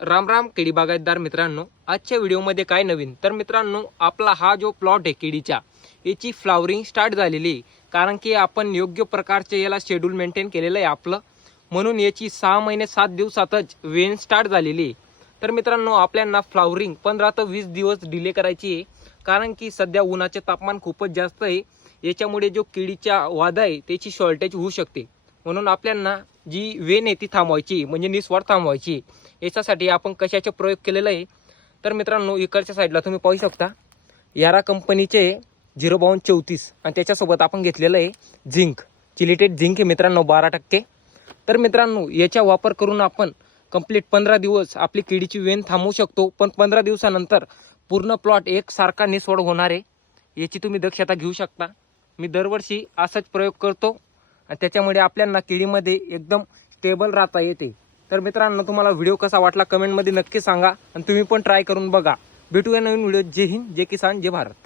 राम राम केळी बागायतदार मित्रांनो, आजच्या व्हिडिओमध्ये काय नवीन तर मित्रांनो, आपला हा जो प्लॉट आहे केळीचा याची फ्लावरिंग स्टार्ट झालेली आहे. कारण की आपण योग्य प्रकारचे याला शेड्यूल मेंटेन केलेलं आहे आपलं, म्हणून याची 6 महिने 7 दिवसातच वेन स्टार्ट झालेली आहे. तर मित्रांनो, आपल्याला फ्लावरिंग 15 ते 20 दिवस डिले करायची आहे. कारण की सध्या उन्हाचे तापमान खूपच जास्त आहे, याच्यामुळे जो केळीच्या वादा आहे त्याची शॉर्टेज होऊ शकते. म्हणून आपल्याला जी वेन आहे ती थांबवायची, म्हणजे निस्वार थांबवायची. याच्यासाठी आपण कशाचे प्रयोग केलेला आहे तर मित्रांनो, इकडच्या साईडला तुम्ही पाहू शकता यारा कंपनीचे 05234 आणि त्याच्यासोबत आपण घेतलेलं आहे झिंक, चिलिटेड झिंक आहे मित्रांनो 12%. तर मित्रांनो, याचा वापर करून आपण कंप्लीट 15 दिवस आपली केळीची वेन थांबवू शकतो. पण 15 दिवसानंतर पूर्ण प्लॉट एकसारखा निसवड होणार आहे, याची तुम्ही दक्षता घेऊ शकता. मी दरवर्षी असाच प्रयोग करतो आणि त्याच्यामुळे आपल्याला केळीमध्ये एकदम स्टेबल राहता येते. तर मित्रांनो, तुम्हाला व्हिडिओ कसा वाटला कमेंटमध्ये नक्की सांगा आणि तुम्ही पण ट्राय करून बघा. भेटूया नवीन व्हिडिओ. जय हिंद, जय किसान, जय भारत.